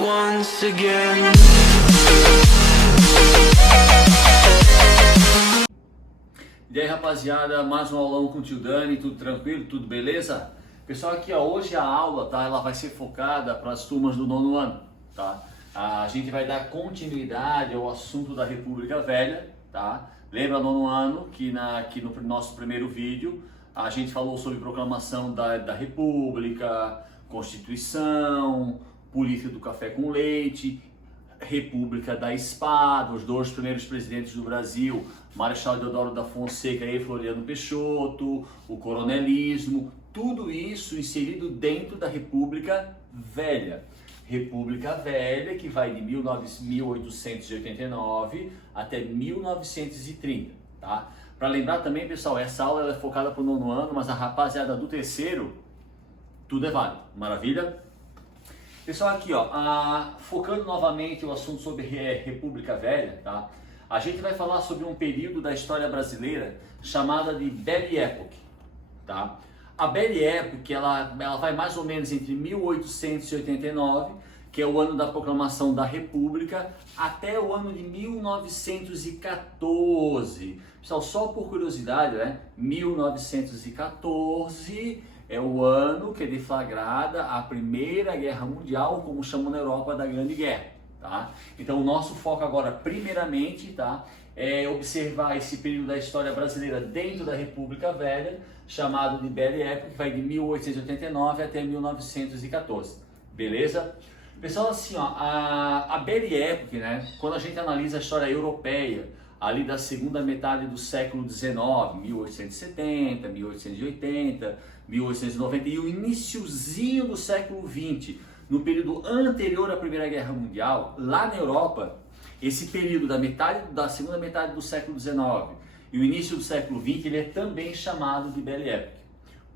once again. E aí, rapaziada, mais um aulão com o tio Dani, tudo tranquilo, tudo beleza? Pessoal, aqui ó, hoje a aula, tá, ela vai ser focada para as turmas do 9º ano, tá? A gente vai dar continuidade ao assunto da República Velha, tá? Lembra 9º ano que no nosso primeiro vídeo a gente falou sobre proclamação da República, Constituição, política do café com leite, República da Espada, os dois primeiros presidentes do Brasil, Marechal Deodoro da Fonseca e Floriano Peixoto, o coronelismo, tudo isso inserido dentro da República Velha. República Velha que vai de 1889 até 1930, tá? Para lembrar também, pessoal, essa aula ela é focada para o 9º ano, mas a rapaziada do terceiro, tudo é válido, maravilha? Pessoal, aqui ó, focando novamente o assunto sobre República Velha, tá? A gente vai falar sobre um período da história brasileira chamada de Belle Époque, tá? A Belle Époque, ela vai mais ou menos entre 1889, que é o ano da proclamação da República, até o ano de 1914. Pessoal, só por curiosidade, né? 1914 é o ano que é deflagrada a Primeira Guerra Mundial, como chamam na Europa da Grande Guerra, tá? Então o nosso foco agora, primeiramente, tá, é observar esse período da história brasileira dentro da República Velha, chamado de Belle Époque, que vai de 1889 até 1914, beleza? Pessoal, assim, ó, a Belle Époque, né, quando a gente analisa a história europeia, ali da segunda metade do século XIX, 1870, 1880, 1890 e o iniciozinho do século XX, no período anterior à Primeira Guerra Mundial, lá na Europa, esse período da segunda metade do século XIX e o início do século XX, ele é também chamado de Belle Époque.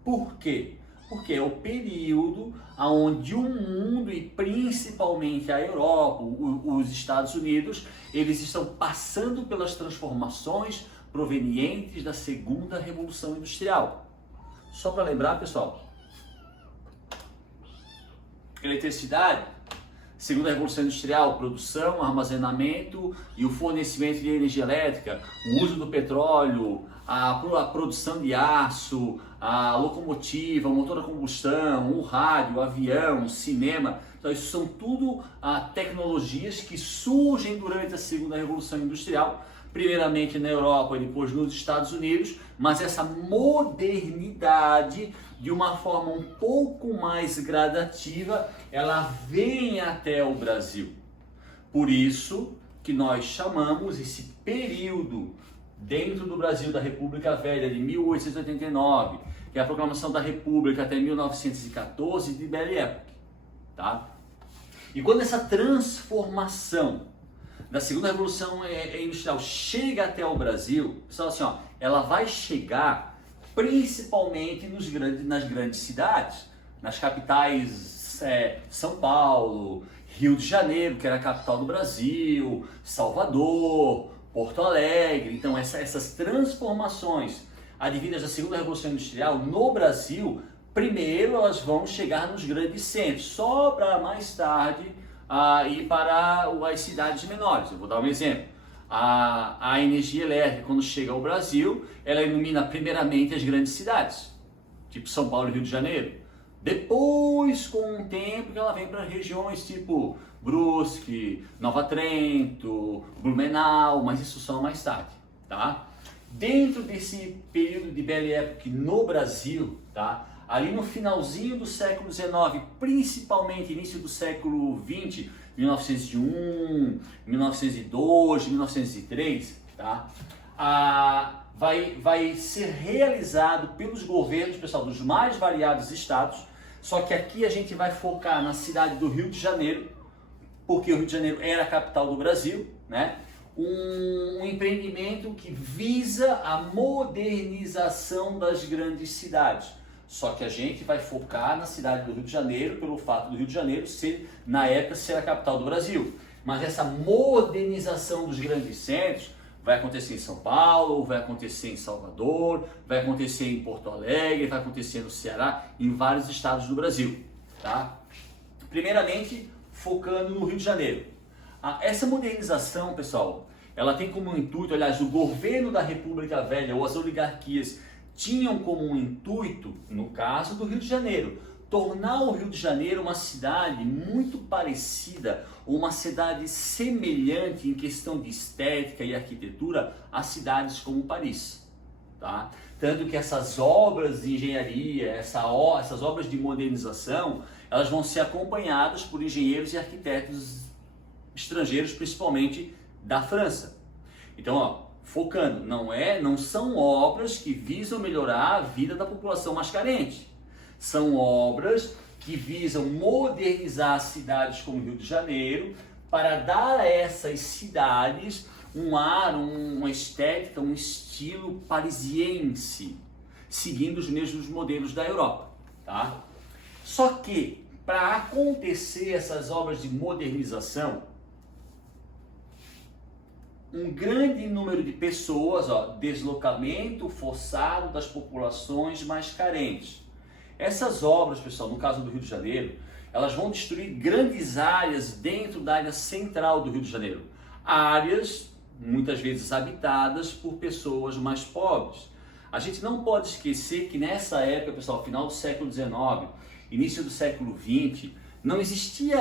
Por quê? Porque é o período onde o mundo e principalmente a Europa, os Estados Unidos, eles estão passando pelas transformações provenientes da segunda Revolução Industrial. Só para lembrar, pessoal, eletricidade, segunda Revolução Industrial, produção, armazenamento e o fornecimento de energia elétrica, o uso do petróleo, a produção de aço, a locomotiva, o motor a combustão, o rádio, o avião, o cinema. Então isso são tudo tecnologias que surgem durante a segunda Revolução Industrial, primeiramente na Europa e depois nos Estados Unidos, mas essa modernidade, de uma forma um pouco mais gradativa, ela vem até o Brasil. Por isso que nós chamamos esse período dentro do Brasil da República Velha de 1889, que é a proclamação da República até 1914, de Belle Époque, tá? E quando essa transformação da segunda Revolução Industrial chega até o Brasil, pessoal, assim, ó, ela vai chegar principalmente nas grandes cidades, nas capitais, São Paulo, Rio de Janeiro, que era a capital do Brasil, Salvador, Porto Alegre. Então essas transformações advindas da segunda Revolução Industrial no Brasil, primeiro elas vão chegar nos grandes centros, só para mais tarde ir para as cidades menores. Eu vou dar um exemplo. A energia elétrica, quando chega ao Brasil, ela ilumina primeiramente as grandes cidades, tipo São Paulo e Rio de Janeiro. Depois, com o tempo, ela vem para regiões tipo Brusque, Nova Trento, Blumenau, mas isso só mais tarde, tá? Dentro desse período de Belle Époque no Brasil, tá? Ali no finalzinho do século XIX, principalmente início do século XX, 1901, 1902, 1903, tá? Vai ser realizado pelos governos, pessoal, dos mais variados estados, só que aqui a gente vai focar na cidade do Rio de Janeiro, porque o Rio de Janeiro era a capital do Brasil, né? Um empreendimento que visa a modernização das grandes cidades. Só que a gente vai focar na cidade do Rio de Janeiro, pelo fato do Rio de Janeiro ser, na época, ser a capital do Brasil. Mas essa modernização dos grandes centros vai acontecer em São Paulo, vai acontecer em Salvador, vai acontecer em Porto Alegre, vai acontecer no Ceará, em vários estados do Brasil, tá? Primeiramente, focando no Rio de Janeiro. Essa modernização, pessoal, ela tem como intuito, aliás, o governo da República Velha ou as oligarquias tinham como um intuito, no caso do Rio de Janeiro, tornar o Rio de Janeiro uma cidade muito parecida, ou uma cidade semelhante em questão de estética e arquitetura a cidades como Paris. Tá? Tanto que essas obras de engenharia, essas obras de modernização, elas vão ser acompanhadas por engenheiros e arquitetos estrangeiros, principalmente da França. Então, ó, focando, não são obras que visam melhorar a vida da população mais carente. São obras que visam modernizar cidades como Rio de Janeiro para dar a essas cidades um ar, uma estética, um estilo parisiense, seguindo os mesmos modelos da Europa. Tá? Só que, para acontecer essas obras de modernização, um grande número de pessoas, deslocamento forçado das populações mais carentes. Essas obras, pessoal, no caso do Rio de Janeiro, elas vão destruir grandes áreas dentro da área central do Rio de Janeiro. Áreas, muitas vezes habitadas por pessoas mais pobres. A gente não pode esquecer que nessa época, pessoal, final do século XIX, início do século XX, não existia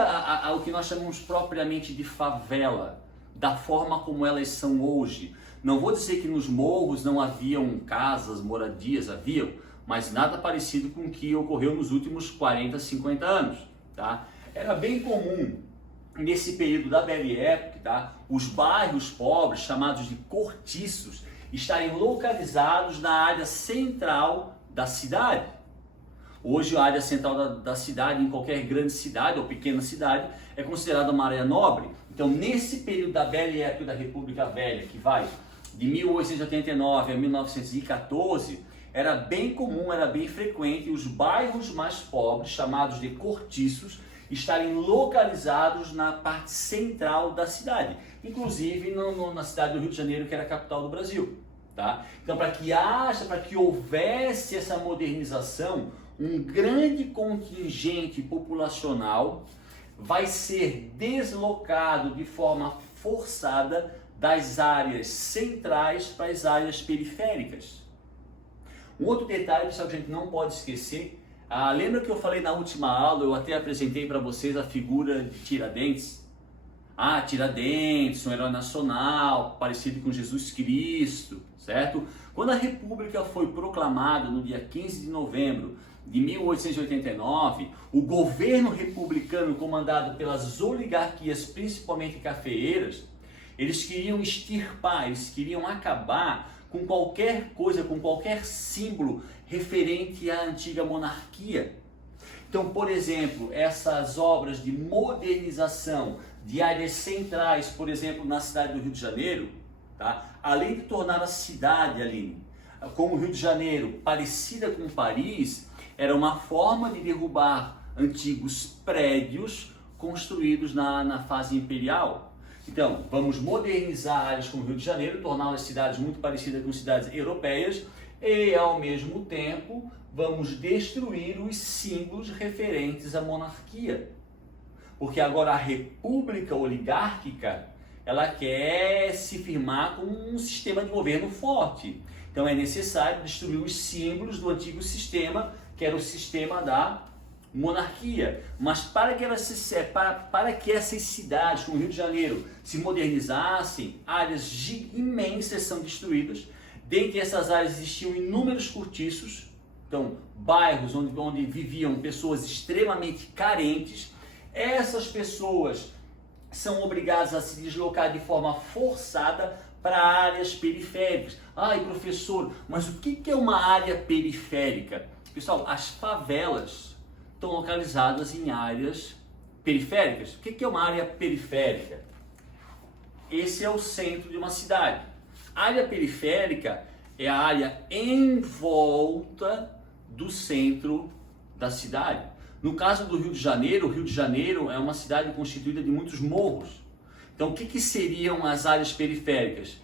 o que nós chamamos propriamente de favela, da forma como elas são hoje. Não vou dizer que nos morros não haviam casas, moradias, haviam, mas nada parecido com o que ocorreu nos últimos 40, 50 anos. Tá? Era bem comum, nesse período da Belle Époque, tá? Os bairros pobres, chamados de cortiços, estarem localizados na área central da cidade. Hoje a área central da cidade, em qualquer grande cidade ou pequena cidade, é considerada uma área nobre. Então, nesse período da Belle Époque da República Velha, que vai de 1889 a 1914, era bem comum, era bem frequente os bairros mais pobres, chamados de cortiços, estarem localizados na parte central da cidade, inclusive na cidade do Rio de Janeiro, que era a capital do Brasil. Tá? Então, para que houvesse essa modernização, um grande contingente populacional vai ser deslocado de forma forçada das áreas centrais para as áreas periféricas. Um outro detalhe, pessoal, que a gente não pode esquecer, lembra que eu falei na última aula, eu até apresentei para vocês a figura de Tiradentes? Tiradentes, um herói nacional, parecido com Jesus Cristo, certo? Quando a República foi proclamada no dia 15 de novembro de 1889, o governo republicano comandado pelas oligarquias, principalmente cafeeiras, eles queriam extirpar, eles queriam acabar com qualquer coisa, com qualquer símbolo referente à antiga monarquia. Então, por exemplo, essas obras de modernização de áreas centrais, por exemplo, na cidade do Rio de Janeiro, tá? Além de tornar a cidade, Aline, como o Rio de Janeiro, parecida com Paris, era uma forma de derrubar antigos prédios construídos na fase imperial. Então, vamos modernizar áreas como o Rio de Janeiro, torná-las cidades muito parecidas com cidades europeias e, ao mesmo tempo, vamos destruir os símbolos referentes à monarquia. Porque agora a república oligárquica, ela quer se firmar com um sistema de governo forte. Então é necessário destruir os símbolos do antigo sistema, que era o sistema da monarquia. Mas para que essas cidades, como o Rio de Janeiro, se modernizassem, áreas imensas são destruídas. Dentre essas áreas existiam inúmeros cortiços, então bairros onde viviam pessoas extremamente carentes. Essas pessoas são obrigadas a se deslocar de forma forçada para áreas periféricas. Professor, mas o que é uma área periférica? Pessoal, as favelas estão localizadas em áreas periféricas. O que é uma área periférica? Esse é o centro de uma cidade. A área periférica é a área em volta do centro da cidade. No caso do Rio de Janeiro, o Rio de Janeiro é uma cidade constituída de muitos morros. Então, o que seriam as áreas periféricas?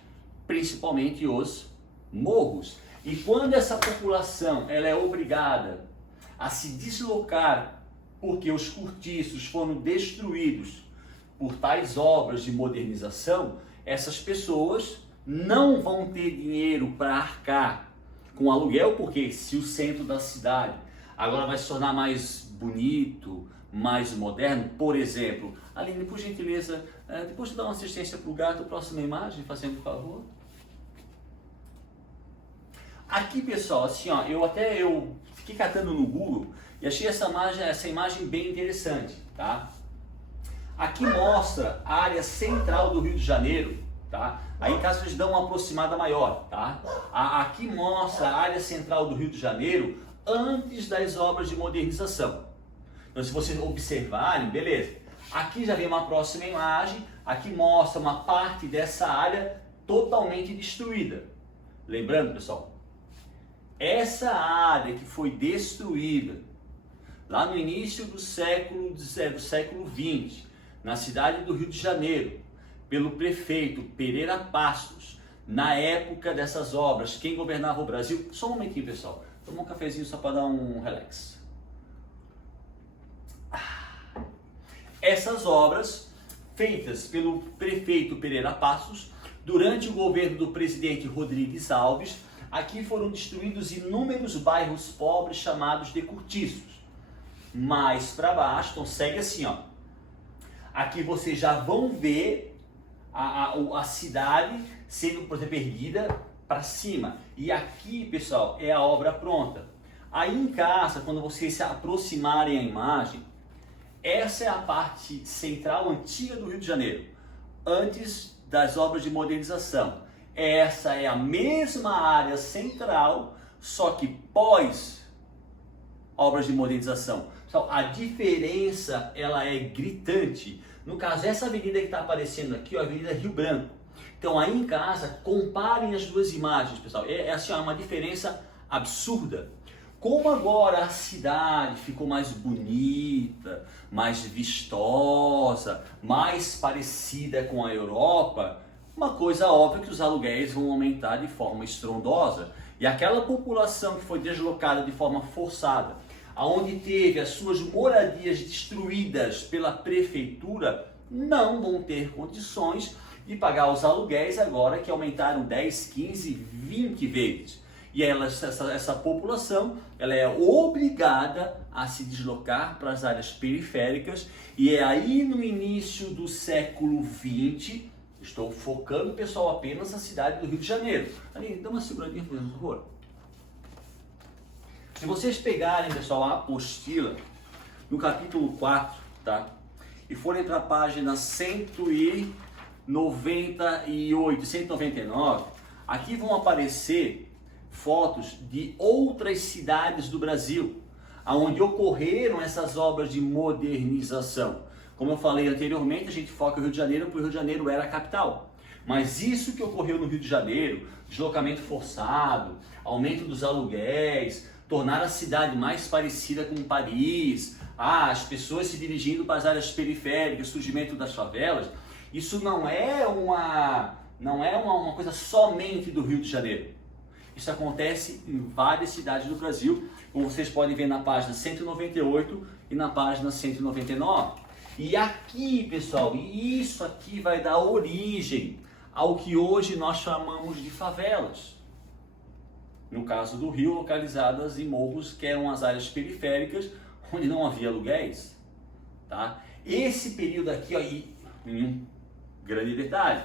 Principalmente os morros. E quando essa população ela é obrigada a se deslocar porque os cortiços foram destruídos por tais obras de modernização, essas pessoas não vão ter dinheiro para arcar com aluguel, porque se o centro da cidade agora vai se tornar mais bonito, mais moderno, por exemplo, Aline, por gentileza, depois de dar uma assistência para o gato, próxima imagem, fazendo por favor. Aqui, pessoal, assim, ó, eu fiquei catando no Google e achei essa imagem bem interessante, tá? Aqui mostra a área central do Rio de Janeiro, tá? Aí em caso eles dão uma aproximada maior, tá? Aqui mostra a área central do Rio de Janeiro antes das obras de modernização. Então, se vocês observarem, beleza. Aqui já vem uma próxima imagem, aqui mostra uma parte dessa área totalmente destruída. Lembrando, pessoal, essa área que foi destruída lá no início do século XX, na cidade do Rio de Janeiro, pelo prefeito Pereira Passos, na época dessas obras, quem governava o Brasil? Só um momentinho, pessoal. Toma um cafezinho só para dar um relax. Essas obras, feitas pelo prefeito Pereira Passos, durante o governo do presidente Rodrigues Alves, aqui foram destruídos inúmeros bairros pobres chamados de cortiços. Mais para baixo, então segue assim, ó. Aqui vocês já vão ver a cidade sendo, por exemplo, erguida para cima. E aqui, pessoal, é a obra pronta. Aí em casa, quando vocês se aproximarem a imagem, essa é a parte central antiga do Rio de Janeiro, antes das obras de modernização. Essa é a mesma área central, só que pós obras de modernização. Então, a diferença ela é gritante. No caso, essa avenida que está aparecendo aqui, ó, a Avenida Rio Branco. Então, aí em casa, comparem as duas imagens, pessoal. É assim, uma diferença absurda. Como agora a cidade ficou mais bonita, mais vistosa, mais parecida com a Europa, uma coisa óbvia é que os aluguéis vão aumentar de forma estrondosa. E aquela população que foi deslocada de forma forçada, aonde teve as suas moradias destruídas pela prefeitura, não vão ter condições de pagar os aluguéis agora que aumentaram 10, 15, 20 vezes. E essa população ela é obrigada a se deslocar para as áreas periféricas, e é aí no início do século XX, estou focando, pessoal, apenas na cidade do Rio de Janeiro. Ali, dá uma seguradinha, por favor. Se vocês pegarem, pessoal, a apostila, no capítulo 4, tá? E forem para a página 198, 199, aqui vão aparecer fotos de outras cidades do Brasil, onde ocorreram essas obras de modernização. Como eu falei anteriormente, a gente foca o Rio de Janeiro porque o Rio de Janeiro era a capital. Mas isso que ocorreu no Rio de Janeiro, deslocamento forçado, aumento dos aluguéis, tornar a cidade mais parecida com Paris, as pessoas se dirigindo para as áreas periféricas, surgimento das favelas, isso não é uma coisa somente do Rio de Janeiro. Isso acontece em várias cidades do Brasil, como vocês podem ver na página 198 e na página 199. E aqui, pessoal, isso aqui vai dar origem ao que hoje nós chamamos de favelas. No caso do Rio, localizadas em morros que eram as áreas periféricas, onde não havia aluguéis. Tá? Esse período aqui, ó, e um grande detalhe,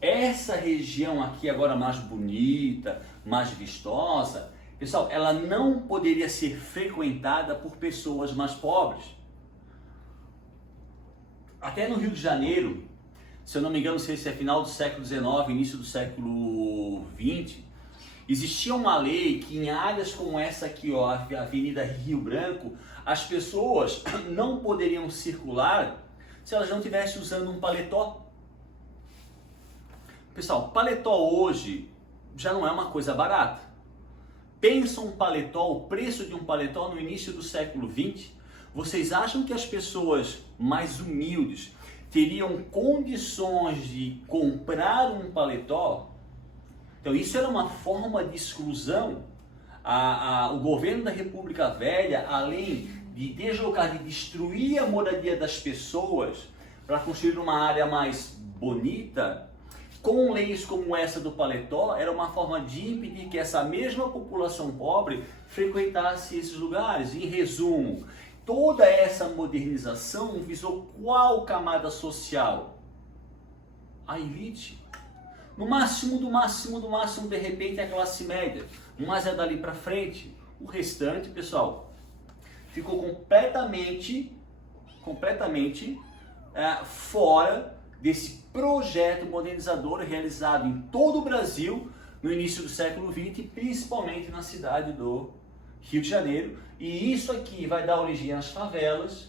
essa região aqui agora mais bonita, mais vistosa, pessoal, ela não poderia ser frequentada por pessoas mais pobres. Até no Rio de Janeiro, se eu não me engano, não sei se é final do século XIX, início do século XX, existia uma lei que em áreas como essa aqui, ó, a Avenida Rio Branco, as pessoas não poderiam circular se elas não estivessem usando um paletó. Pessoal, paletó hoje já não é uma coisa barata. Pensa um paletó, o preço de um paletó no início do século XX. Vocês acham que as pessoas mais humildes teriam condições de comprar um paletó? Então isso era uma forma de exclusão. O governo da República Velha, além de deslocar, de destruir a moradia das pessoas para construir uma área mais bonita, com leis como essa do paletó, era uma forma de impedir que essa mesma população pobre frequentasse esses lugares. Em resumo, toda essa modernização visou qual camada social? A elite. No máximo, de repente, a classe média. Mas é dali para frente. O restante, pessoal, ficou completamente fora desse projeto modernizador realizado em todo o Brasil no início do século XX, principalmente na cidade do Rio de Janeiro. E isso aqui vai dar origem às favelas.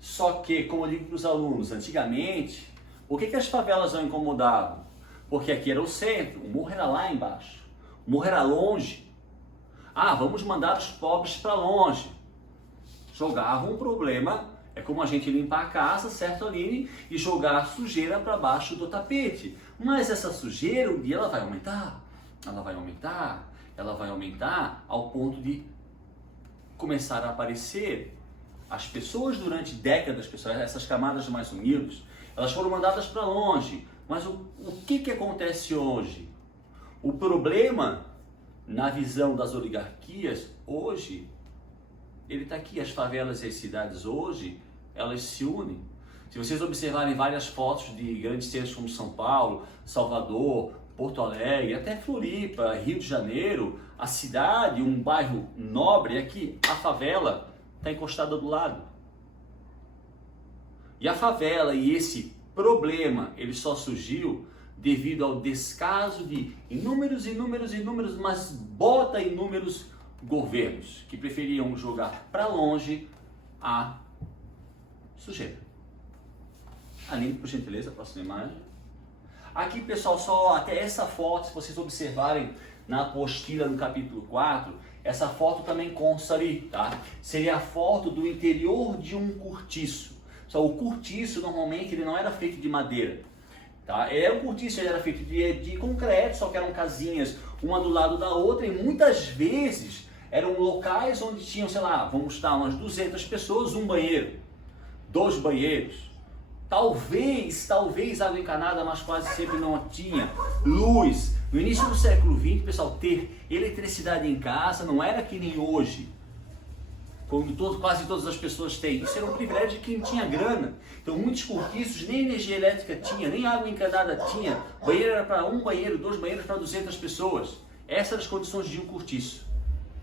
Só que, como eu digo para os alunos, antigamente, por que as favelas não incomodavam? Porque aqui era o centro, o morro era lá embaixo, o morro era longe. Ah, vamos mandar os pobres para longe. Jogavam um problema, é como a gente limpar a casa, certo, Aline? E jogar a sujeira para baixo do tapete. Mas essa sujeira, um dia ela vai aumentar, ao ponto de começar a aparecer. As pessoas durante décadas, pessoal, essas camadas mais humildes, elas foram mandadas para longe. Mas o que acontece hoje? O problema, na visão das oligarquias, hoje, ele está aqui. As favelas e as cidades hoje, elas se unem. Se vocês observarem várias fotos de grandes centros como São Paulo, Salvador, Porto Alegre, até Floripa, Rio de Janeiro, a cidade, um bairro nobre, aqui, a favela está encostada do lado. E a favela e esse problema, ele só surgiu devido ao descaso de inúmeros, mas bota inúmeros governos que preferiam jogar para longe a sujeira. Aline, por gentileza, próxima imagem. Aqui, pessoal, só até essa foto, se vocês observarem na apostila no capítulo 4, essa foto também consta ali, tá? Seria a foto do interior de um cortiço. Só o cortiço, normalmente, ele não era feito de madeira, tá? O cortiço ele era feito de concreto, só que eram casinhas uma do lado da outra, e muitas vezes eram locais onde tinham, sei lá, vamos estar umas 200 pessoas, um banheiro, 2 banheiros, talvez água encanada, mas quase sempre não tinha, luz. No início do século XX, pessoal, ter eletricidade em casa não era que nem hoje, como quase todas as pessoas têm. Isso era um privilégio de quem tinha grana. Então muitos cortiços nem energia elétrica tinha, nem água encanada tinha. Banheiro era para um banheiro, 2 banheiros para 200 pessoas. Essas eram as condições de um cortiço.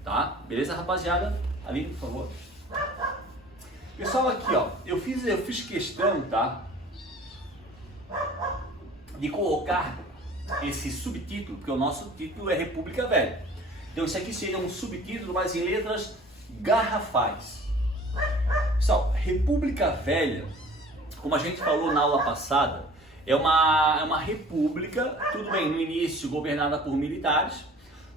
Tá? Beleza, rapaziada? Ali, por favor. Pessoal, aqui, ó, eu fiz questão, tá, de colocar esse subtítulo, porque o nosso título é República Velha. Então isso aqui seria um subtítulo, mas em letras garrafais. Pessoal, República Velha, como a gente falou na aula passada, é uma república, tudo bem, no início governada por militares,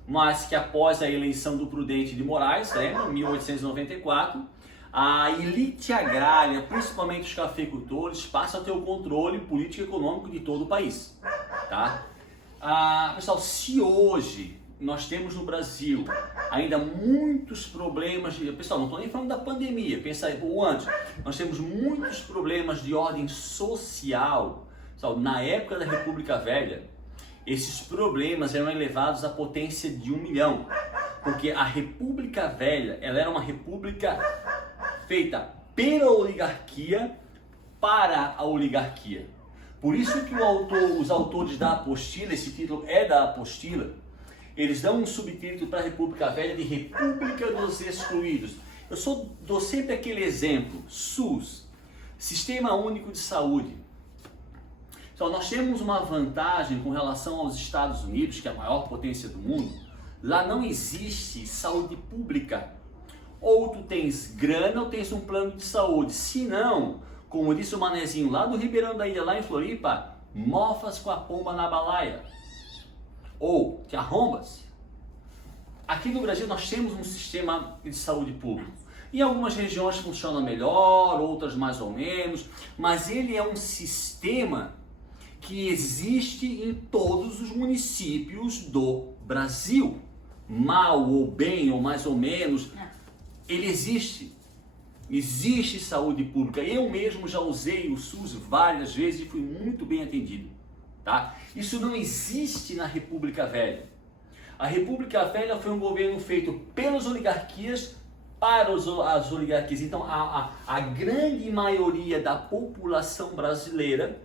mas que após a eleição do Prudente de Moraes, lembra, em 1894, a elite agrária, principalmente os cafeicultores, passa a ter o controle político e econômico de todo o país. Tá? Pessoal, se hoje nós temos no Brasil ainda muitos problemas, pessoal, não estou nem falando da pandemia, pensa aí, ou antes, nós temos muitos problemas de ordem social. Pessoal, na época da República Velha, esses problemas eram elevados à potência de 1 milhão, porque a República Velha, ela era uma república feita pela oligarquia para a oligarquia. Por isso que os autores da apostila, esse título é da apostila, eles dão um subtítulo para a República Velha de República dos Excluídos. Eu dou sempre aquele exemplo, SUS, Sistema Único de Saúde. Então, nós temos uma vantagem com relação aos Estados Unidos, que é a maior potência do mundo. Lá não existe saúde pública. Ou tu tens grana ou tens um plano de saúde. Se não, como disse o manezinho lá do Ribeirão da Ilha, lá em Floripa, mofas com a pomba na balaia. Ou te arrombas. Aqui no Brasil nós temos um sistema de saúde público. Em algumas regiões funciona melhor, outras mais ou menos, mas ele é um sistema que existe em todos os municípios do Brasil. Mal ou bem ou mais ou menos, ele existe. Existe saúde pública. Eu mesmo já usei o SUS várias vezes e fui muito bem atendido. Tá? Isso não existe na República Velha. A República Velha foi um governo feito pelas oligarquias para as oligarquias. Então, a grande maioria da população brasileira,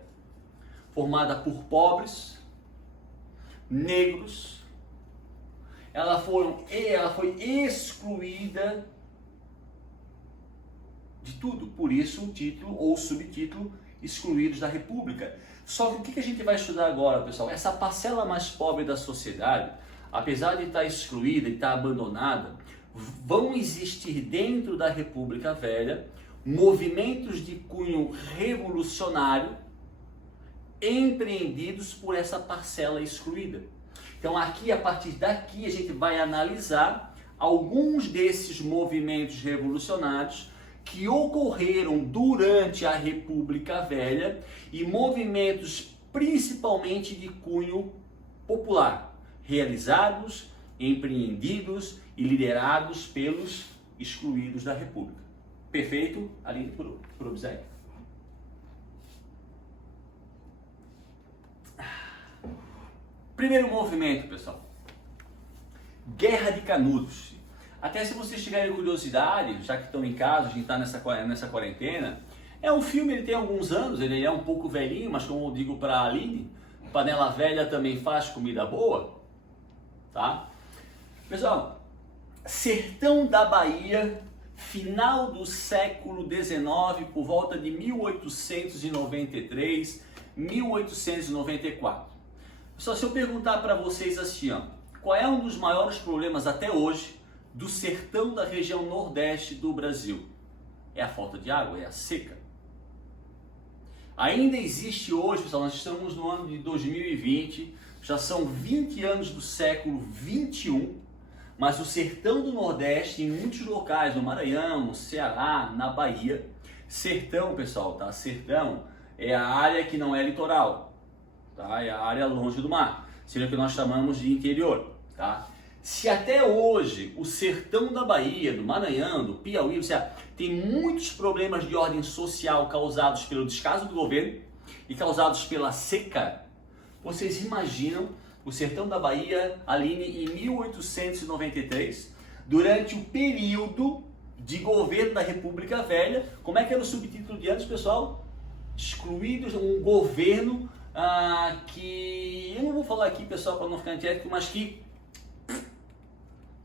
formada por pobres, negros, ela foi excluída de tudo. Por isso o título ou subtítulo Excluídos da República. Só que o que a gente vai estudar agora, pessoal? Essa parcela mais pobre da sociedade, apesar de estar excluída e estar abandonada, vão existir dentro da República Velha movimentos de cunho revolucionário empreendidos por essa parcela excluída. Então aqui, a partir daqui, a gente vai analisar alguns desses movimentos revolucionários que ocorreram durante a República Velha e movimentos principalmente de cunho popular, realizados, empreendidos e liderados pelos excluídos da República. Perfeito? Aline Probzek. Primeiro movimento, pessoal. Guerra de Canudos. Até se vocês tiverem curiosidade, já que estão em casa, a gente está nessa quarentena, é um filme, ele tem alguns anos, ele é um pouco velhinho, mas como eu digo para a Aline, panela velha também faz comida boa, tá? Pessoal, sertão da Bahia, final do século XIX, por volta de 1893, 1894. Pessoal, se eu perguntar para vocês assim, ó, qual é um dos maiores problemas até hoje do sertão da região nordeste do Brasil? É a falta de água, é a seca. Ainda existe hoje, pessoal, nós estamos no ano de 2020, já são 20 anos do século 21, mas o sertão do Nordeste, em muitos locais, no Maranhão, no Ceará, na Bahia, sertão, pessoal, tá? Sertão é a área que não é litoral, tá? É a área longe do mar, seria o que nós chamamos de interior, tá? Se até hoje o sertão da Bahia, do Maranhão, do Piauí, tem muitos problemas de ordem social causados pelo descaso do governo e causados pela seca, vocês imaginam o sertão da Bahia, Aline, em 1893, durante o período de governo da República Velha? Como é que era o subtítulo de antes, pessoal? Excluídos, um governo que, eu não vou falar aqui, pessoal, para não ficar antiético, mas que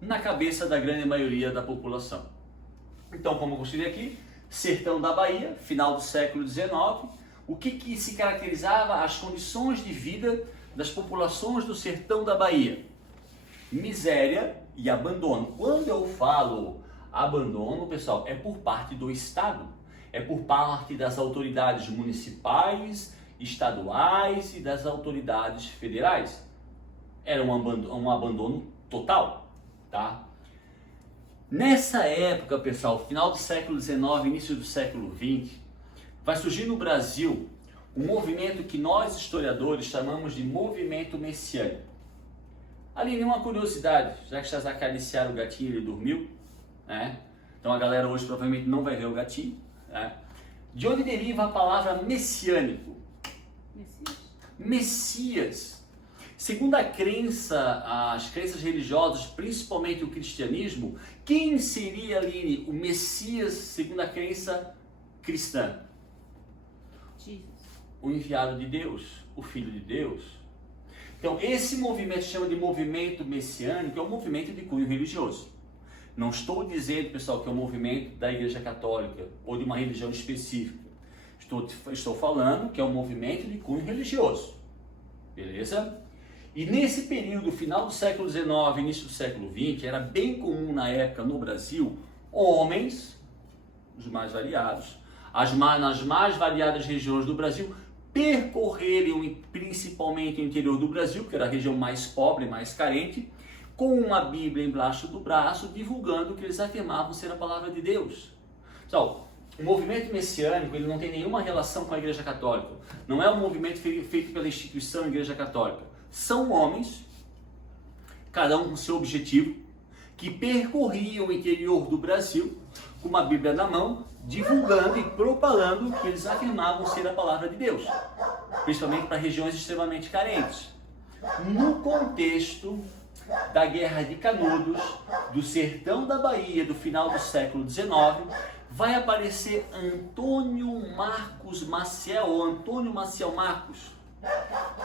na cabeça da grande maioria da população. Então, como eu mostrei aqui, sertão da Bahia, final do século XIX, o que se caracterizava? As condições de vida das populações do sertão da Bahia: miséria e abandono. Quando eu falo abandono, pessoal, é por parte do Estado, é por parte das autoridades municipais, estaduais e das autoridades federais. Era um abandono total, tá? Nessa época, pessoal, final do século XIX, início do século XX, vai surgir no Brasil um movimento que nós historiadores chamamos de movimento messiânico. Aline, uma curiosidade, já que vocês acariciaram o gatinho, ele dormiu, né? Então a galera hoje provavelmente não vai ver o gatinho, né? De onde deriva a palavra messiânico? Messias. Segundo a crença, as crenças religiosas, principalmente o cristianismo, quem seria, Aline, o Messias segundo a crença cristã? Jesus. O enviado de Deus, o Filho de Deus. Então, esse movimento se chama de movimento messiânico, é um movimento de cunho religioso. Não estou dizendo, pessoal, que é um movimento da Igreja Católica ou de uma religião específica. Estou falando que é um movimento de cunho religioso. Beleza? E nesse período, final do século XIX, início do século XX, era bem comum na época no Brasil, homens, os mais variados, nas mais variadas regiões do Brasil, percorrerem principalmente o interior do Brasil, que era a região mais pobre, mais carente, com uma Bíblia embaixo do braço, divulgando o que eles afirmavam ser a palavra de Deus. Então, o movimento messiânico, ele não tem nenhuma relação com a Igreja Católica. Não é um movimento feito pela instituição Igreja Católica. São homens, cada um com seu objetivo, que percorriam o interior do Brasil com uma Bíblia na mão, divulgando e propalando o que eles afirmavam ser a palavra de Deus, principalmente para regiões extremamente carentes. No contexto da Guerra de Canudos, do sertão da Bahia, do final do século XIX, vai aparecer Antônio Marcos Maciel, ou Antônio Maciel Marcos,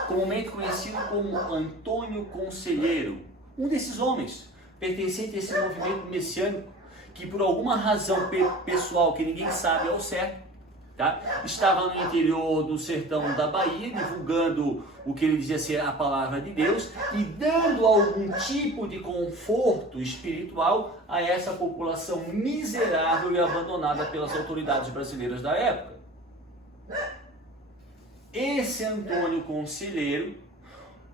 comumente conhecido como Antônio Conselheiro, um desses homens pertencente a esse movimento messiânico, que por alguma razão pessoal que ninguém sabe ao certo, tá, estava no interior do sertão da Bahia, divulgando o que ele dizia ser a palavra de Deus e dando algum tipo de conforto espiritual a essa população miserável e abandonada pelas autoridades brasileiras da época. Esse Antônio Conselheiro,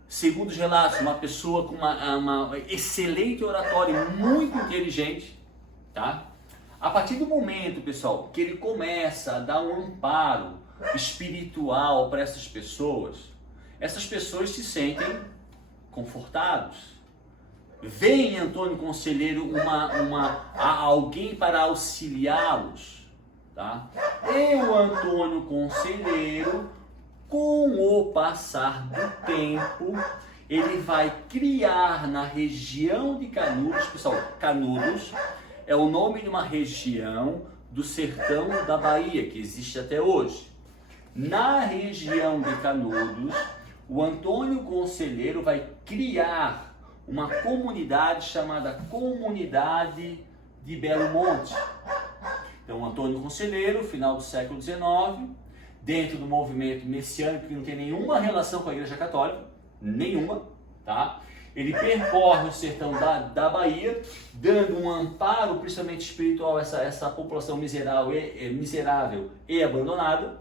segundo os relatos, uma pessoa com uma excelente oratória, muito inteligente, tá? A partir do momento, pessoal, que ele começa a dar um amparo espiritual para essas pessoas se sentem confortados. Vem Antônio Conselheiro alguém para auxiliá-los, tá? E o Antônio Conselheiro, com o passar do tempo, ele vai criar na região de Canudos, pessoal, Canudos é o nome de uma região do sertão da Bahia, que existe até hoje. Na região de Canudos, o Antônio Conselheiro vai criar uma comunidade chamada Comunidade de Belo Monte. Então, Antônio Conselheiro, final do século XIX, dentro do movimento messiânico, que não tem nenhuma relação com a Igreja Católica, nenhuma, tá? Ele percorre o sertão da Bahia, dando um amparo, principalmente espiritual, a essa população miserável e abandonada.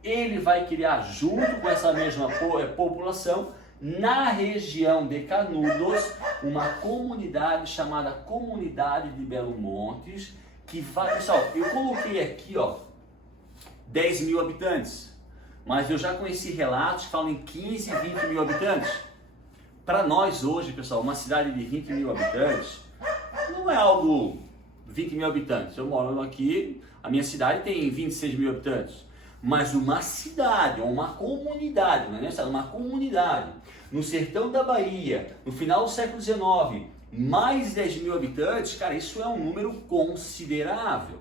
Ele vai criar, junto com essa mesma população, na região de Canudos, uma comunidade chamada Comunidade de Belo Montes, que vai... Pessoal, eu coloquei aqui, ó, 10 mil habitantes, mas eu já conheci relatos que falam em 15, 20 mil habitantes. Para nós hoje, pessoal, uma cidade de 20 mil habitantes não é algo 20 mil habitantes. Eu moro aqui, a minha cidade tem 26 mil habitantes. Mas uma cidade, uma comunidade, não é necessário, uma comunidade, no sertão da Bahia, no final do século XIX, mais 10 mil habitantes, cara, isso é um número considerável.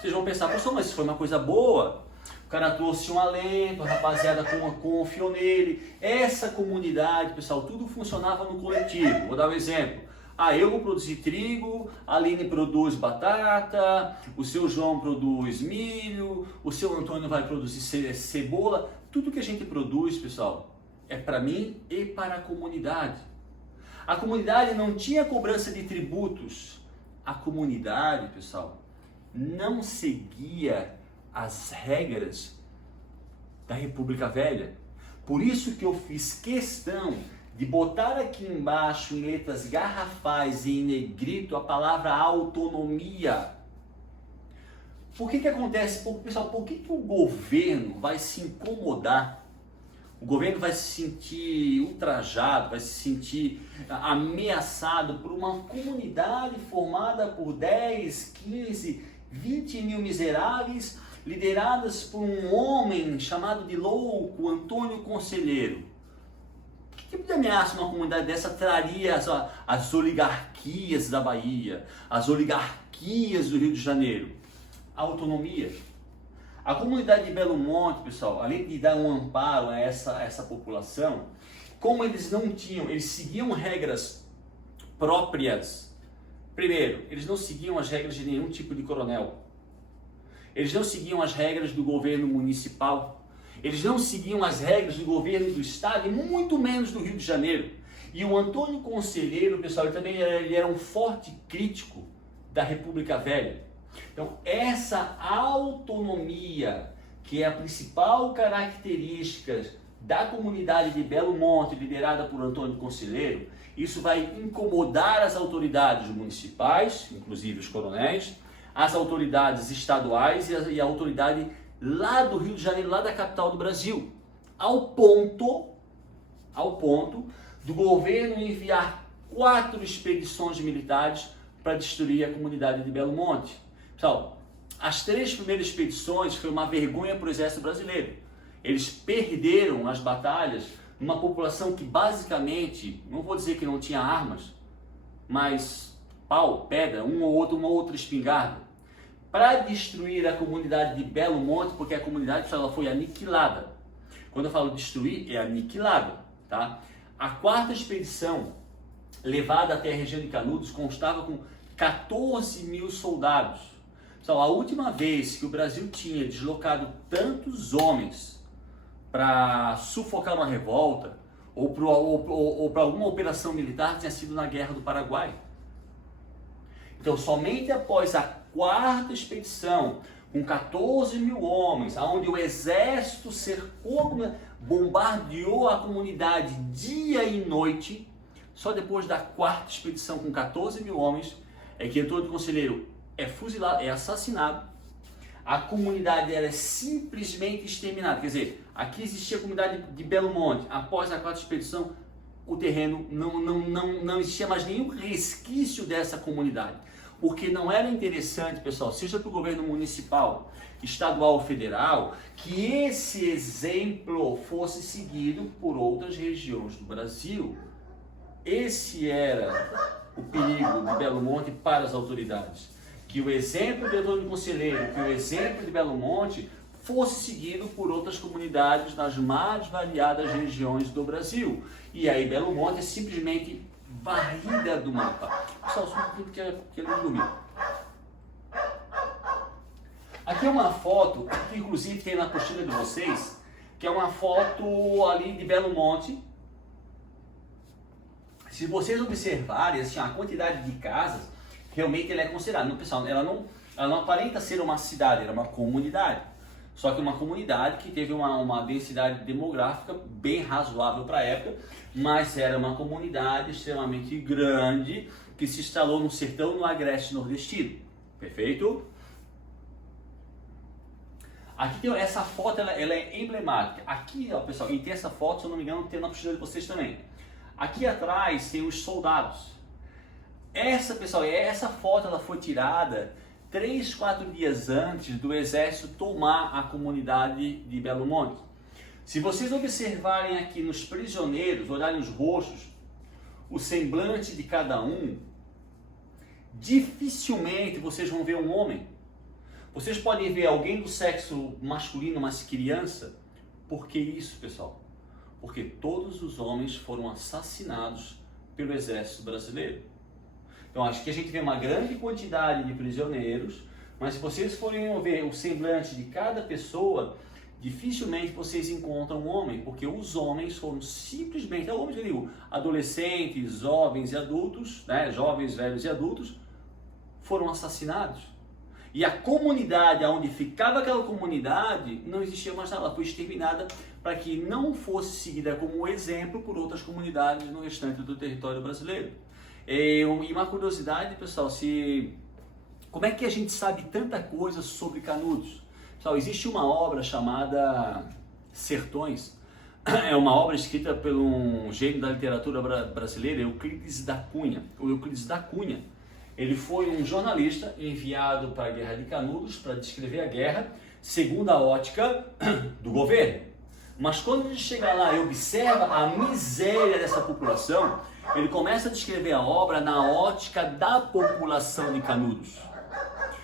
Vocês vão pensar, professor, mas isso foi uma coisa boa? O cara trouxe um alento, a rapaziada confiou nele. Essa comunidade, pessoal, tudo funcionava no coletivo. Vou dar um exemplo. Eu vou produzir trigo, a Aline produz batata, o seu João produz milho, o seu Antônio vai produzir cebola. Tudo que a gente produz, pessoal, é para mim e para a comunidade. A comunidade não tinha cobrança de tributos. A comunidade, pessoal, não seguia as regras da República Velha. Por isso que eu fiz questão de botar aqui embaixo em letras garrafais e em negrito a palavra autonomia. Por que acontece? Pessoal, por que o governo vai se incomodar? O governo vai se sentir ultrajado, vai se sentir ameaçado por uma comunidade formada por 10, 15, 20 mil miseráveis, lideradas por um homem chamado de louco, Antônio Conselheiro. Que tipo de ameaça uma comunidade dessa traria as oligarquias da Bahia, as oligarquias do Rio de Janeiro? A autonomia. A comunidade de Belo Monte, pessoal, além de dar um amparo a essa população, como eles não tinham, eles seguiam regras próprias. Primeiro, eles não seguiam as regras de nenhum tipo de coronel. Eles não seguiam as regras do governo municipal. Eles não seguiam as regras do governo do estado e muito menos do Rio de Janeiro. E o Antônio Conselheiro, pessoal, ele era um forte crítico da República Velha. Então, essa autonomia, que é a principal característica da comunidade de Belo Monte, liderada por Antônio Conselheiro, isso vai incomodar as autoridades municipais, inclusive os coronéis, as autoridades estaduais e a autoridade lá do Rio de Janeiro, lá da capital do Brasil, ao ponto do governo enviar 4 expedições militares para destruir a comunidade de Belo Monte. Pessoal, As 3 primeiras expedições foi uma vergonha para o exército brasileiro. Eles perderam as batalhas numa população que basicamente, não vou dizer que não tinha armas, mas pau, pedra, uma outra espingarda, para destruir a comunidade de Belo Monte, porque a comunidade ela foi aniquilada. Quando eu falo destruir, é aniquilada, tá? A 4ª expedição, levada até a região de Canudos, constava com 14 mil soldados. Então, a última vez que o Brasil tinha deslocado tantos homens para sufocar uma revolta ou para alguma operação militar tinha sido na Guerra do Paraguai. Então, somente após a 4ª expedição, com 14 mil homens, onde o exército cercou, bombardeou a comunidade dia e noite, só depois da 4ª expedição com 14 mil homens, é que Antônio Conselheiro é fuzilado, é assassinado, a comunidade era simplesmente exterminada. Quer dizer, aqui existia a comunidade de Belo Monte, após a 4ª expedição, o terreno não existia mais nenhum resquício dessa comunidade. Porque não era interessante, pessoal, seja para o governo municipal, estadual ou federal, que esse exemplo fosse seguido por outras regiões do Brasil. Esse era o perigo de Belo Monte para as autoridades. Que o exemplo de Antônio Conselheiro, que o exemplo de Belo Monte fosse seguido por outras comunidades nas mais variadas regiões do Brasil. E aí Belo Monte é simplesmente varrida do mapa. Pessoal, só um pouquinho que ele dormiu. Aqui é uma foto, que inclusive tem na apostila de vocês, que é uma foto ali de Belo Monte. Se vocês observarem assim, a quantidade de casas, realmente ela é considerada. Pessoal, ela não aparenta ser uma cidade, ela é uma comunidade. Só que uma comunidade que teve uma densidade demográfica bem razoável para a época, mas era uma comunidade extremamente grande que se instalou no sertão no agreste nordestino. Perfeito? Aqui tem essa foto, ela é emblemática. Aqui, ó, pessoal, e tem essa foto, se eu não me engano, tem na apostila de vocês também. Aqui atrás tem os soldados. Pessoal, essa foto ela foi tirada 3, 4 dias antes do exército tomar a comunidade de Belo Monte. Se vocês observarem aqui nos prisioneiros, olharem os rostos, o semblante de cada um, dificilmente vocês vão ver um homem. Vocês podem ver alguém do sexo masculino, mas criança. Por que isso, pessoal? Porque todos os homens foram assassinados pelo exército brasileiro. Então acho que a gente vê uma grande quantidade de prisioneiros, mas se vocês forem ver o semblante de cada pessoa, dificilmente vocês encontram um homem, porque os homens foram simplesmente, homens que eu digo, adolescentes, jovens e adultos, né, jovens, velhos e adultos, foram assassinados. E a comunidade, onde ficava aquela comunidade, não existia mais nada, ela foi exterminada para que não fosse seguida como exemplo por outras comunidades no restante do território brasileiro. E uma curiosidade, pessoal, como é que a gente sabe tanta coisa sobre Canudos? Pessoal, existe uma obra chamada Sertões, é uma obra escrita por um gênio da literatura brasileira, Euclides da Cunha. O Euclides da Cunha, ele foi um jornalista enviado para a Guerra de Canudos para descrever a guerra segundo a ótica do governo. Mas quando ele chega lá e observa a miséria dessa população, ele começa a descrever a obra na ótica da população de Canudos.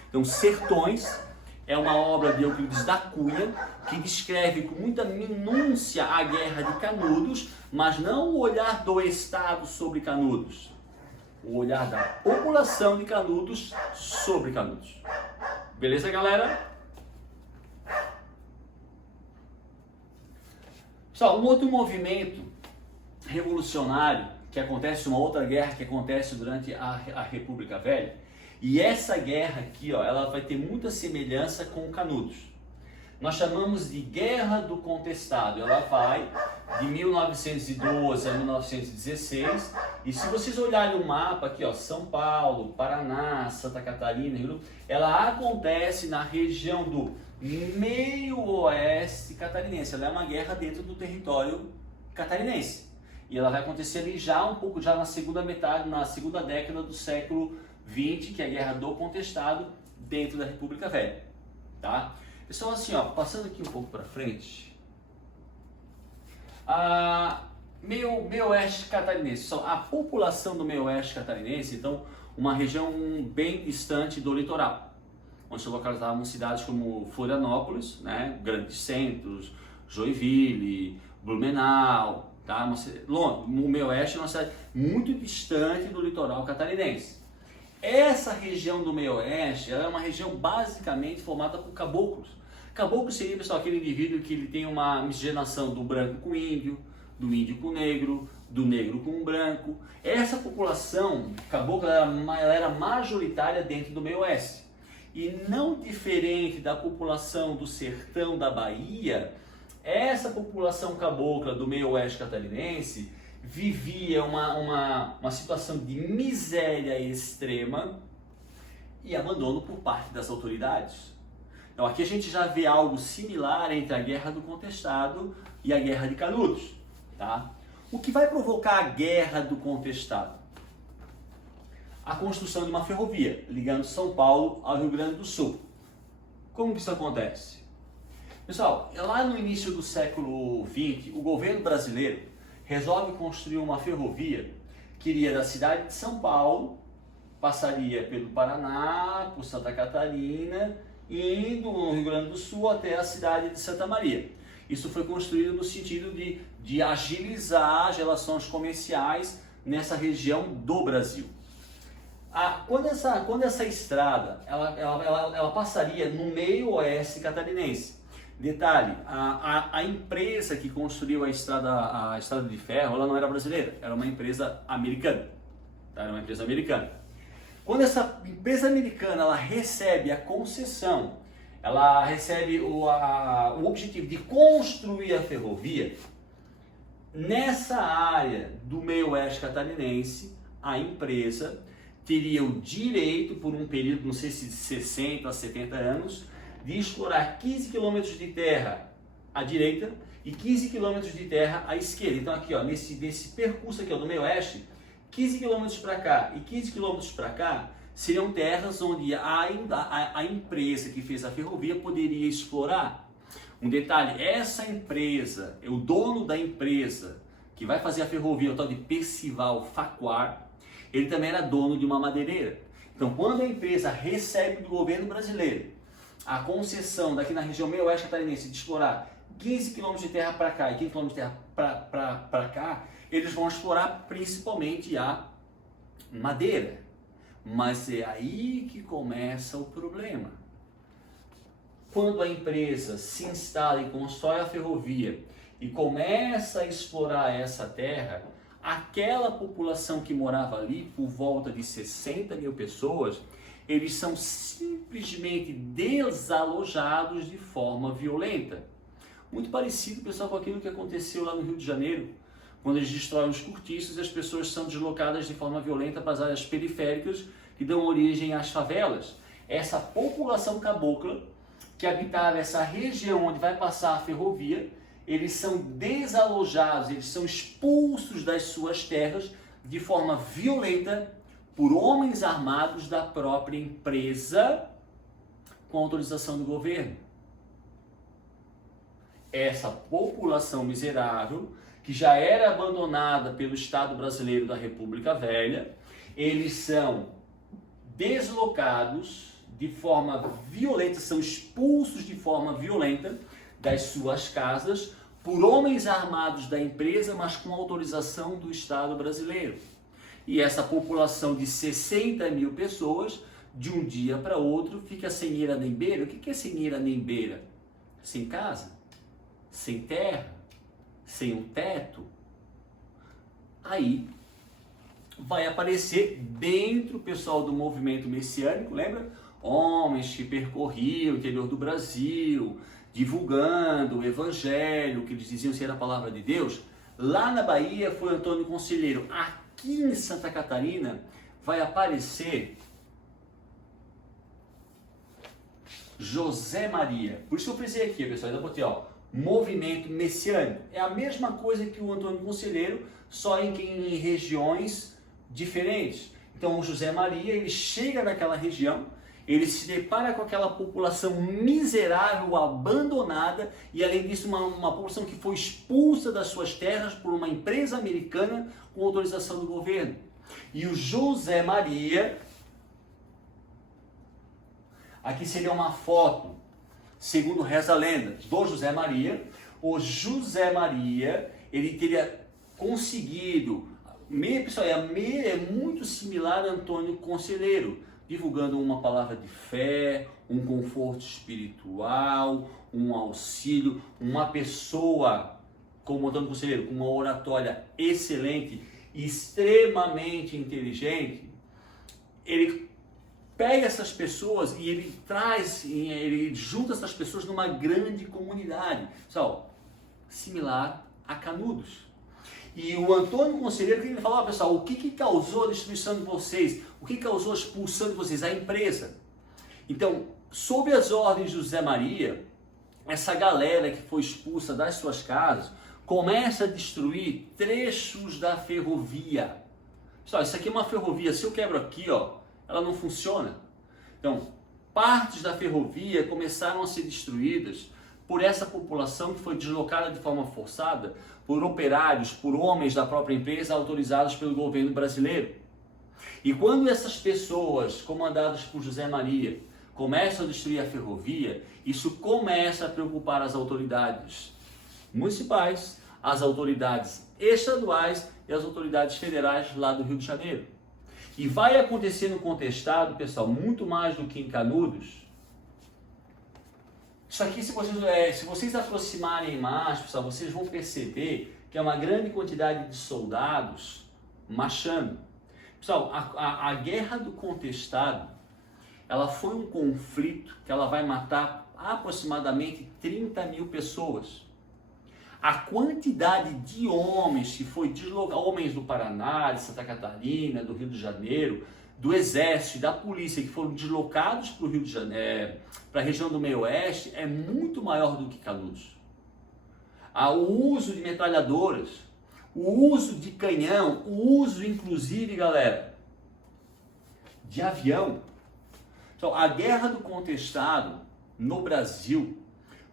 Então, Sertões é uma obra de Euclides da Cunha que descreve com muita minúcia a guerra de Canudos, mas não o olhar do Estado sobre Canudos, o olhar da população de Canudos sobre Canudos. Beleza, galera? Pessoal, um outro movimento revolucionário que acontece, uma outra guerra que acontece durante a República Velha, e essa guerra aqui, ó, ela vai ter muita semelhança com Canudos. Nós chamamos de Guerra do Contestado. Ela vai de 1912 a 1916. E se vocês olharem o mapa aqui, ó, São Paulo, Paraná, Santa Catarina, ela acontece na região do meio-oeste catarinense. Ela é uma guerra dentro do território catarinense. E ela vai acontecer ali já na segunda metade, na segunda década do século XX, que é a Guerra do Contestado, dentro da República Velha. tá? Pessoal, assim, ó, passando aqui um pouco para frente, meio oeste catarinense, a população do meio oeste catarinense, então, uma região bem distante do litoral, onde se localizavam cidades como Florianópolis, né, grandes centros, Joinville, Blumenau, tá? O meio oeste é uma cidade muito distante do litoral catarinense. Essa região do meio oeste, ela é uma região basicamente formada por caboclos. Caboclo seria, pessoal, aquele indivíduo que ele tem uma miscigenação do branco com o índio, do índio com o negro, do negro com o branco. Essa população cabocla ela era majoritária dentro do meio oeste. E não diferente da população do sertão da Bahia, essa população cabocla do meio oeste catarinense vivia uma situação de miséria extrema e abandono por parte das autoridades. Então aqui a gente já vê algo similar entre a Guerra do Contestado e a Guerra de Canudos, tá? O que vai provocar a Guerra do Contestado? A construção de uma ferrovia ligando São Paulo ao Rio Grande do Sul. Como que isso acontece? Pessoal, lá no início do século XX, o governo brasileiro resolve construir uma ferrovia que iria da cidade de São Paulo, passaria pelo Paraná, por Santa Catarina, indo no Rio Grande do Sul até a cidade de Santa Maria. Isso foi construído no sentido de agilizar as relações comerciais nessa região do Brasil. Quando essa estrada ela passaria no meio oeste catarinense. Detalhe, a empresa que construiu a estrada de ferro, ela não era brasileira, era uma empresa americana. Tá? Era uma empresa americana. Quando essa empresa americana ela recebe a concessão, ela recebe o objetivo de construir a ferrovia, nessa área do meio oeste catarinense, a empresa teria o direito, por um período, não sei se de 60 a 70 anos, de explorar 15 km de terra à direita e 15 km de terra à esquerda. Então aqui, ó, nesse percurso aqui, ó, do meio oeste, 15 km para cá e 15 km para cá seriam terras onde a empresa que fez a ferrovia poderia explorar. Um detalhe, essa empresa, o dono da empresa que vai fazer a ferrovia, o tal de Percival Facquar, ele também era dono de uma madeireira. Então quando a empresa recebe do governo brasileiro a concessão daqui na região meio oeste catarinense de explorar 15 km de terra para cá e 15 km de terra para cá, eles vão explorar principalmente a madeira. Mas é aí que começa o problema. Quando a empresa se instala e constrói a ferrovia e começa a explorar essa terra, aquela população que morava ali, por volta de 60 mil pessoas, eles são simplesmente desalojados de forma violenta. Muito parecido, pessoal, com aquilo que aconteceu lá no Rio de Janeiro, quando eles destroem os cortiços e as pessoas são deslocadas de forma violenta para as áreas periféricas que dão origem às favelas. Essa população cabocla que habitava essa região onde vai passar a ferrovia, eles são desalojados, eles são expulsos das suas terras de forma violenta por homens armados da própria empresa com autorização do governo. Essa população miserável, que já era abandonada pelo Estado brasileiro da República Velha, eles são deslocados de forma violenta, são expulsos de forma violenta das suas casas por homens armados da empresa, mas com autorização do Estado brasileiro. E essa população de 60 mil pessoas, de um dia para outro, fica sem eira nem beira. O que é sem eira nem beira? Sem casa, sem terra, sem um teto. Aí vai aparecer dentro, pessoal, do movimento messiânico, lembra? Homens que percorriam o interior do Brasil, divulgando o evangelho, que eles diziam ser a palavra de Deus. Lá na Bahia foi Antônio Conselheiro. Aqui em Santa Catarina vai aparecer José Maria. Por isso que eu frisei aqui, pessoal, ainda botei, ó, movimento messiânico. É a mesma coisa que o Antônio Conselheiro, só em regiões diferentes. Então o José Maria, ele chega naquela região ele se depara com aquela população miserável, abandonada, e além disso uma população que foi expulsa das suas terras por uma empresa americana com autorização do governo. E o José Maria, aqui seria uma foto, segundo reza a lenda, do José Maria. O José Maria, ele teria conseguido, pessoal, é muito similar a Antônio Conselheiro, divulgando uma palavra de fé, um conforto espiritual, um auxílio, uma pessoa como Antônio Conselheiro, com uma oratória excelente, extremamente inteligente. Ele pega essas pessoas e ele junta essas pessoas numa grande comunidade, pessoal, similar a Canudos. E o Antônio Conselheiro, que ele falou, pessoal, o que causou a destruição de vocês? O que causou a expulsão de vocês? A empresa. Então, sob as ordens de José Maria, essa galera que foi expulsa das suas casas começa a destruir trechos da ferrovia. Pessoal, isso aqui é uma ferrovia. Se eu quebro aqui, ó, ela não funciona. Então, partes da ferrovia começaram a ser destruídas por essa população que foi deslocada de forma forçada por operários, por homens da própria empresa autorizados pelo governo brasileiro. E quando essas pessoas, comandadas por José Maria, começam a destruir a ferrovia, isso começa a preocupar as autoridades municipais, as autoridades estaduais e as autoridades federais lá do Rio de Janeiro. E vai acontecer no Contestado, pessoal, muito mais do que em Canudos. Isso aqui, se vocês aproximarem mais, pessoal, vocês vão perceber que é uma grande quantidade de soldados marchando. Pessoal, a Guerra do Contestado, ela foi um conflito que ela vai matar aproximadamente 30 mil pessoas. A quantidade de homens que foi deslocado, homens do Paraná, de Santa Catarina, do Rio de Janeiro, do Exército e da Polícia que foram deslocados para o Rio de Janeiro, para a região do Meio Oeste, é muito maior do que Canudos. O uso de metralhadoras, o uso de canhão, o uso inclusive, galera, de avião. Então, a Guerra do Contestado no Brasil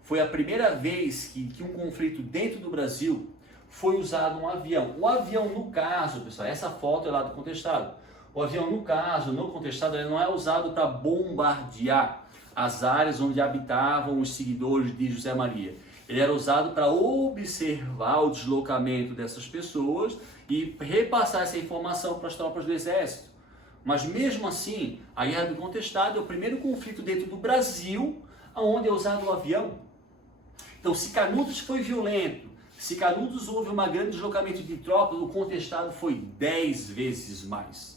foi a primeira vez que um conflito dentro do Brasil foi usado um avião. O avião, no caso, pessoal, essa foto é lá do Contestado. O avião, no caso, no Contestado, ele não é usado para bombardear as áreas onde habitavam os seguidores de José Maria. Ele era usado para observar o deslocamento dessas pessoas e repassar essa informação para as tropas do Exército. Mas mesmo assim, a Guerra do Contestado é o primeiro conflito dentro do Brasil onde é usado o avião. Então, se Canudos foi violento, se Canudos houve um grande deslocamento de tropas, o Contestado foi 10 vezes mais.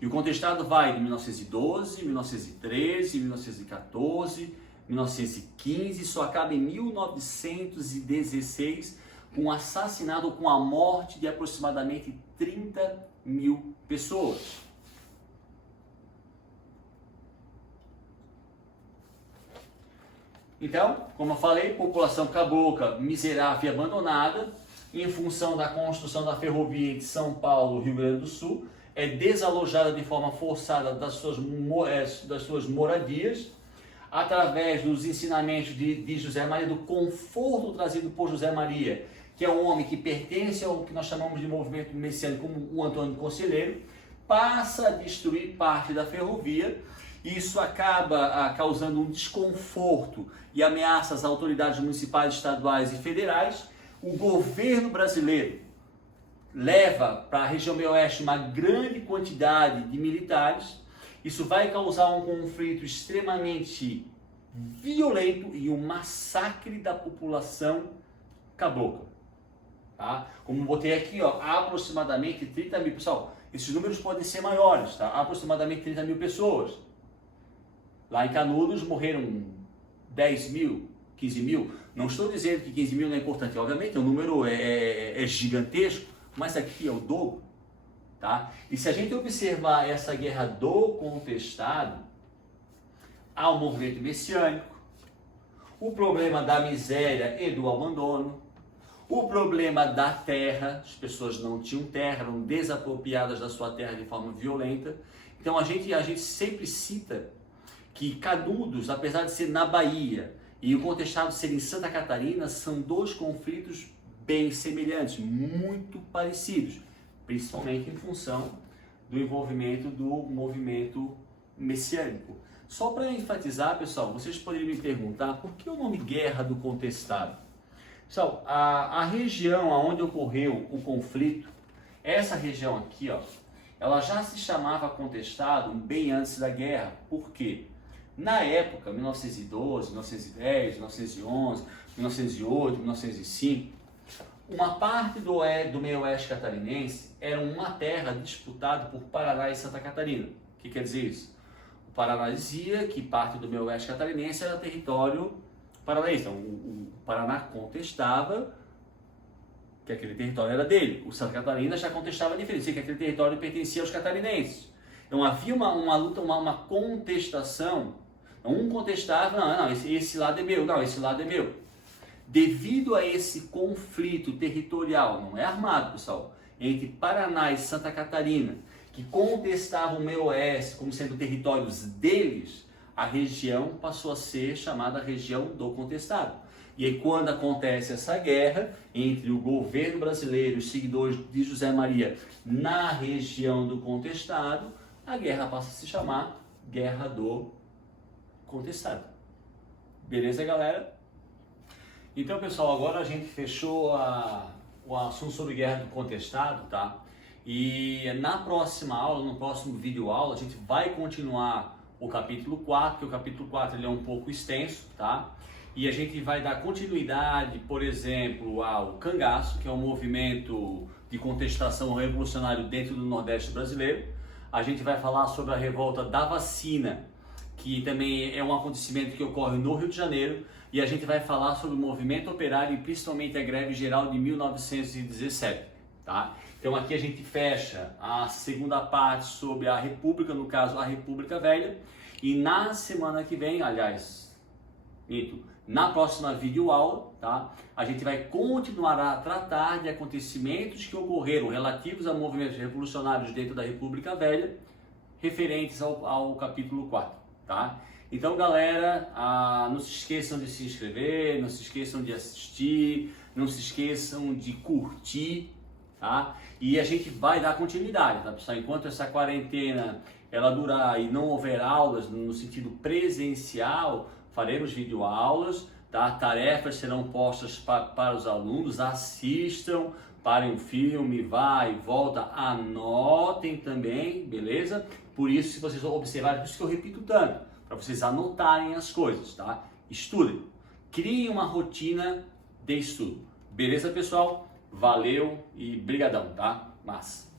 E o Contestado vai de 1912, 1913, 1914, 1915, só acaba em 1916 com o assassinato, com a morte de aproximadamente 30 mil pessoas. Então, como eu falei, população cabocla, miserável e abandonada, em função da construção da ferrovia entre São Paulo e Rio Grande do Sul, é desalojada de forma forçada das suas moradias, através dos ensinamentos de José Maria, do conforto trazido por José Maria, que é um homem que pertence ao que nós chamamos de movimento messiânico, como o Antônio Conselheiro, passa a destruir parte da ferrovia. Isso acaba causando um desconforto e ameaça às autoridades municipais, estaduais e federais. O governo brasileiro leva para a região meio-oeste uma grande quantidade de militares. Isso vai causar um conflito extremamente violento e um massacre da população cabocla. Tá? Como botei aqui, ó, aproximadamente 30 mil. Pessoal, esses números podem ser maiores, tá? Aproximadamente 30 mil pessoas. Lá em Canudos morreram 10 mil, 15 mil. Não estou dizendo que 15 mil não é importante. Obviamente, o número é gigantesco, mas aqui é o dobro. Tá? E se a gente observar essa Guerra do Contestado, há um movimento messiânico, o problema da miséria e do abandono, o problema da terra, as pessoas não tinham terra, eram desapropriadas da sua terra de forma violenta. Então a gente sempre cita que Canudos, apesar de ser na Bahia e o contestado ser em Santa Catarina, são dois conflitos bem semelhantes, muito parecidos, principalmente em função do envolvimento do movimento messiânico. Só para enfatizar, pessoal, vocês poderiam me perguntar por que o nome Guerra do Contestado? Pessoal, a região onde ocorreu o conflito, essa região aqui, ó, ela já se chamava Contestado bem antes da guerra. Por quê? Na época, 1912, 1910, 1911, 1908, 1905, uma parte do meio oeste catarinense era uma terra disputada por Paraná e Santa Catarina. O que quer dizer isso? O Paraná dizia que parte do meio oeste catarinense era território paranaense. Então, o Paraná contestava que aquele território era dele. O Santa Catarina já contestava a diferença, que aquele território pertencia aos catarinenses. Então havia uma luta, uma contestação. Um contestava, não, esse lado é meu, não, esse lado é meu. Devido a esse conflito territorial, não é armado, pessoal, entre Paraná e Santa Catarina, que contestavam o meio oeste como sendo territórios deles, a região passou a ser chamada região do contestado. E aí quando acontece essa guerra entre o governo brasileiro e os seguidores de José Maria na região do contestado, a guerra passa a se chamar Guerra do Contestado. Beleza, galera? Então, pessoal, agora a gente fechou o assunto sobre Guerra do Contestado, tá? E na próxima aula, no próximo vídeo aula, a gente vai continuar o capítulo 4, que o capítulo 4 ele é um pouco extenso, tá? E a gente vai dar continuidade, por exemplo, ao cangaço, que é um movimento de contestação revolucionário dentro do Nordeste brasileiro. A gente vai falar sobre a revolta da vacina, que também é um acontecimento que ocorre no Rio de Janeiro. E a gente vai falar sobre o movimento operário e principalmente a greve geral de 1917, tá? Então aqui a gente fecha a segunda parte sobre a República, no caso a República Velha. E na semana que vem, aliás, na próxima videoaula, tá? A gente vai continuar a tratar de acontecimentos que ocorreram relativos a movimentos revolucionários dentro da República Velha, referentes ao capítulo 4, tá? Então, galera, não se esqueçam de se inscrever, não se esqueçam de assistir, não se esqueçam de curtir, tá? E a gente vai dar continuidade, tá, pessoal? Enquanto essa quarentena ela durar e não houver aulas no sentido presencial, faremos videoaulas, tá? Tarefas serão postas para os alunos, assistam, parem um filme, vai e volta, anotem também, beleza? Por isso, se vocês observarem, por isso que eu repito tanto, para vocês anotarem as coisas, tá? Estudem, criem uma rotina de estudo, beleza, pessoal? Valeu e brigadão, tá? Massa!